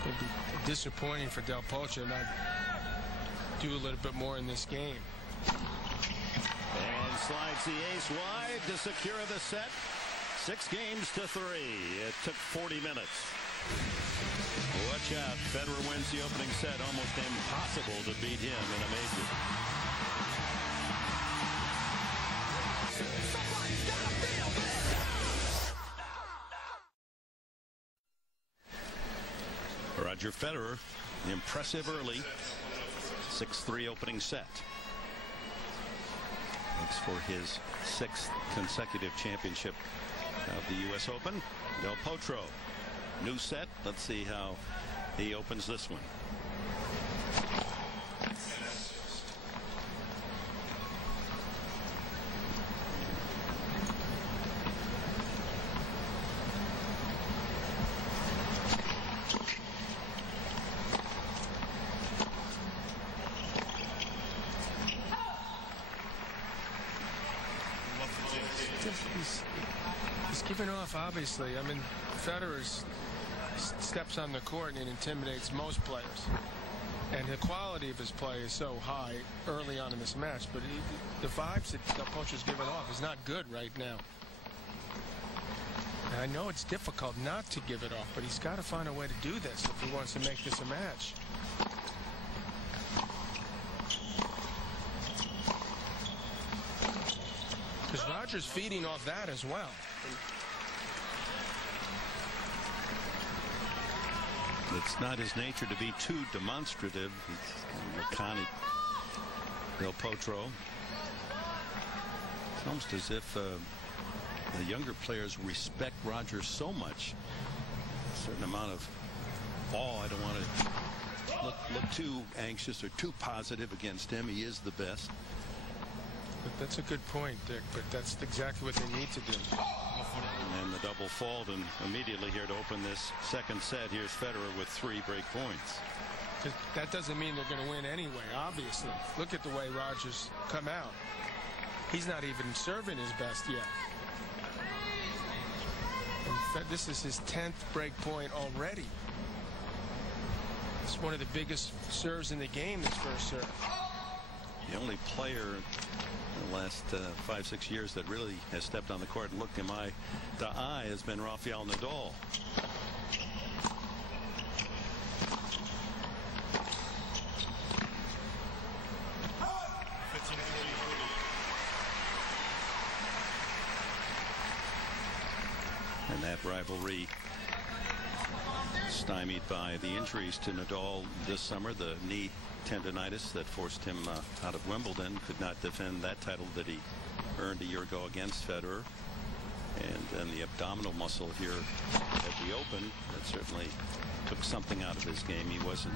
It's going to be disappointing for Del Potro not do a little bit more in this game. And slides the ace wide to secure the set. 6-3. It took 40 minutes. Watch out. Federer wins the opening set. Almost impossible to beat him in a major. Roger Federer, impressive early. 6-3 opening set. Looks for his 6th consecutive championship of the U.S. Open. Del Potro, new set. Let's see how he opens this one. He's giving off, obviously. I mean, Federer steps on the court and intimidates most players. And the quality of his play is so high early on in this match. But the vibes that Del Potro's giving off is not good right now. And I know it's difficult not to give it off, but he's got to find a way to do this if he wants to make this a match. Because Roger's feeding off that as well. It's not his nature to be too demonstrative. He's laconic. Del Potro. It's almost as if the younger players respect Roger so much. A certain amount of awe. I don't want to look too anxious or too positive against him. He is the best. But that's a good point, Dick, but that's exactly what they need to do. And the double fault, and immediately here to open this second set, here's Federer with 3 break points. That doesn't mean they're going to win anyway, obviously. Look at the way Roger's come out. He's not even serving his best yet. And this is his 10th break point already. It's one of the biggest serves in the game, this first serve. The only player in the last 5-6 years that really has stepped on the court and looked him eye to eye has been Rafael Nadal. And that rivalry stymied by the injuries to Nadal this summer, the knee tendonitis that forced him out of Wimbledon. Could not defend that title that he earned a year ago against Federer. And then the abdominal muscle here at the Open, that certainly took something out of his game. He wasn't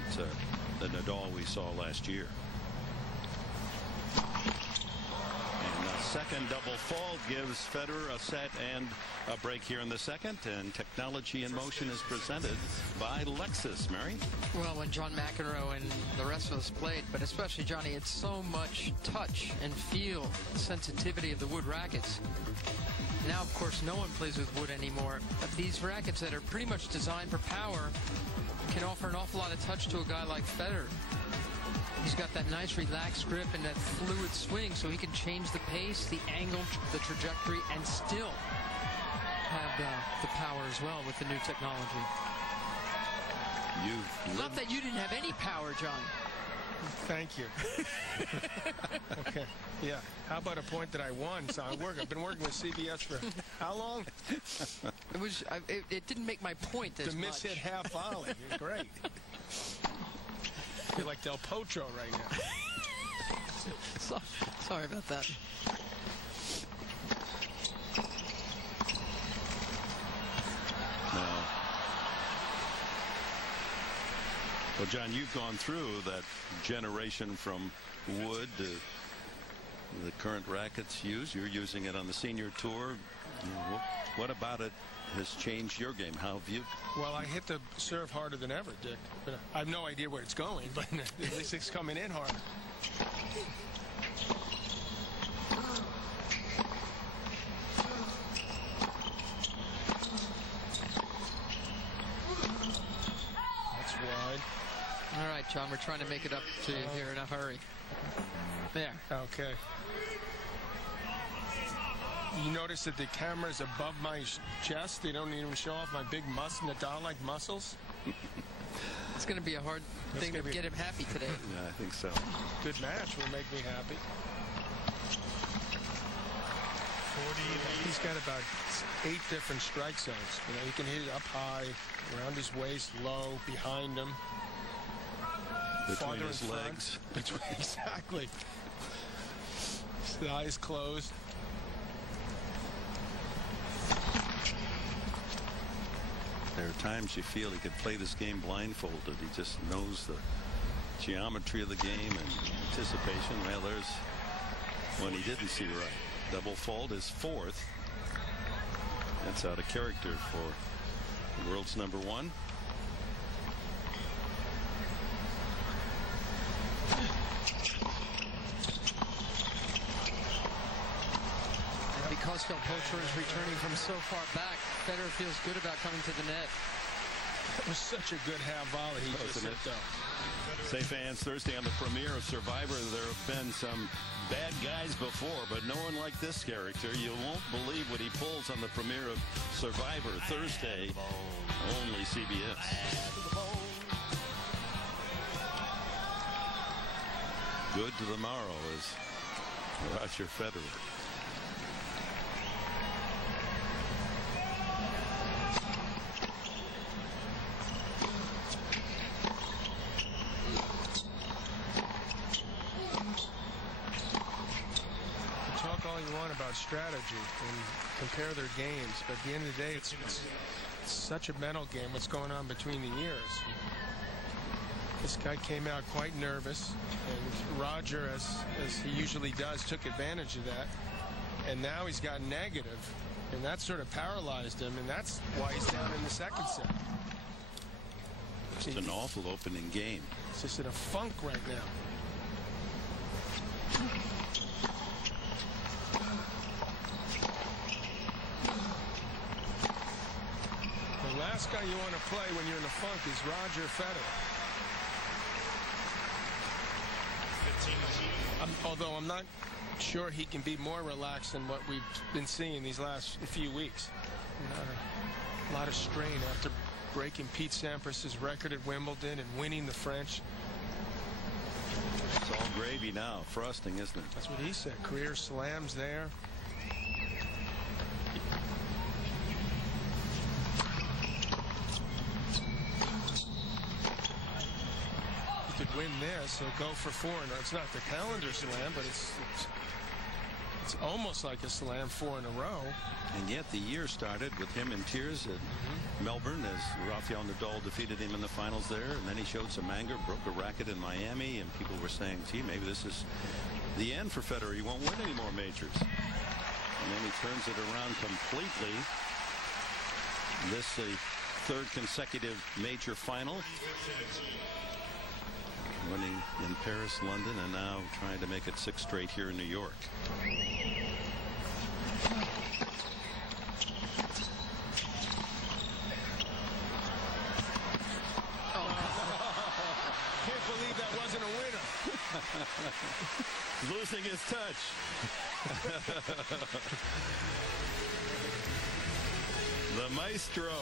the Nadal we saw last year. And a second double fault gives Federer a set and a break here in the second. And Technology in Motion is presented by Lexus. Mary? Well, when John McEnroe and the rest of us played, but especially Johnny, it's so much touch and feel, sensitivity of the wood rackets. Now, of course, no one plays with wood anymore. But these rackets that are pretty much designed for power can offer an awful lot of touch to a guy like Federer. He's got that nice relaxed grip and that fluid swing, so he can change the pace, the angle, the trajectory, and still have the power as well with the new technology. Not that you didn't have any power, John. Thank you. Okay. Yeah. How about a point that I won? So I've been working with CBS for how long? It didn't make my point as much. The miss-hit half volley is great. You're like Del Potro right now. Sorry about that. Well, John, you've gone through that generation from wood to the current rackets used. You're using it on the senior tour. What about it has changed your game? How have you? Well, I hit the serve harder than ever, Dick. But I have no idea where it's going, but at least it's coming in harder. right, John. We're trying to make it up to you here in a hurry. There. Okay. You notice that the camera's above my chest. They don't even show off my big Nadal-like muscles. It's going to be a hard thing to get him happy today. Yeah, I think so. Good match will make me happy. He's got about 8 different strike zones. You know, he can hit it up high, around his waist, low, behind him, between his legs. Exactly. His eyes closed. There are times you feel he could play this game blindfolded. He just knows the geometry of the game and anticipation. Well, there's one he didn't see right. Double fault is 4th. That's out of character for the world's #1. Because Potro is returning from so far back, Federer feels good about coming to the net. It was such a good half volley he just hit, though. Say, fans, Thursday on the premiere of Survivor, there have been some bad guys before, but no one like this character. You won't believe what he pulls on the premiere of Survivor Thursday, only CBS. Good to the morrow is Roger Federer. About strategy and compare their games, but at the end of the day, it's such a mental game. What's going on between the ears? This guy came out quite nervous, and Roger, as he usually does, took advantage of that. And now he's got negative, and that sort of paralyzed him, and that's why he's down in the second set. It's an awful opening game. He's just in a funk right now. The last guy you want to play when you're in a funk is Roger Federer. Although I'm not sure he can be more relaxed than what we've been seeing these last few weeks. A lot of strain after breaking Pete Sampras's record at Wimbledon and winning the French. It's all gravy now. Frosting, isn't it? That's what he said. Career slams there. He could win this or go for 4. No, it's not the calendar slam, but it's almost like a slam 4 in a row. And yet the year started with him in tears at Melbourne as Rafael Nadal defeated him in the finals there, and then he showed some anger, broke a racket in Miami, and people were saying, gee, maybe this is the end for Federer. He won't win any more majors. And then he turns it around completely. This the 3rd consecutive major final. Winning in Paris, London, and now trying to make it 6 straight here in New York. Can't believe that wasn't a winner. Losing his touch. The maestro,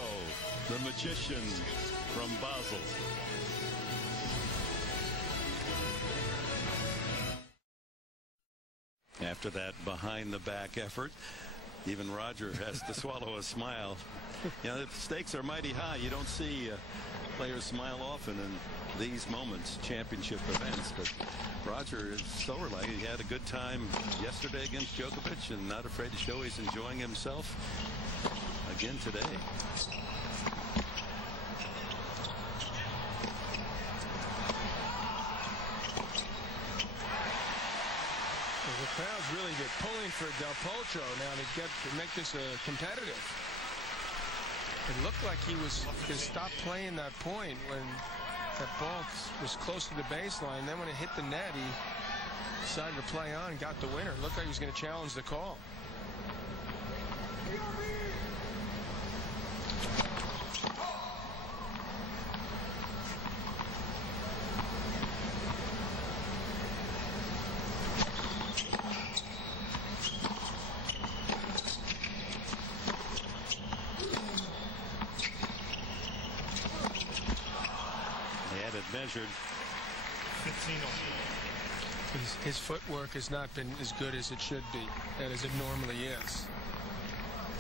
the magician from Basel. After that behind-the-back effort, even Roger has to swallow a smile. You know, the stakes are mighty high. You don't see players smile often in these moments, championship events. But Roger is so relaxed. He had a good time yesterday against Djokovic and not afraid to show he's enjoying himself again today. The crowd's really pulling for Del Potro now to make this competitive. It looked like he was going to stop playing that point when that ball was close to the baseline. Then when it hit the net, he decided to play on and got the winner. It looked like he was going to challenge the call. measured. 15 His footwork has not been as good as it should be and as it normally is.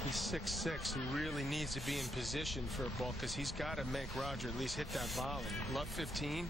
He's 6'6". He really needs to be in position for a ball because he's got to make Roger at least hit that volley. Love 15.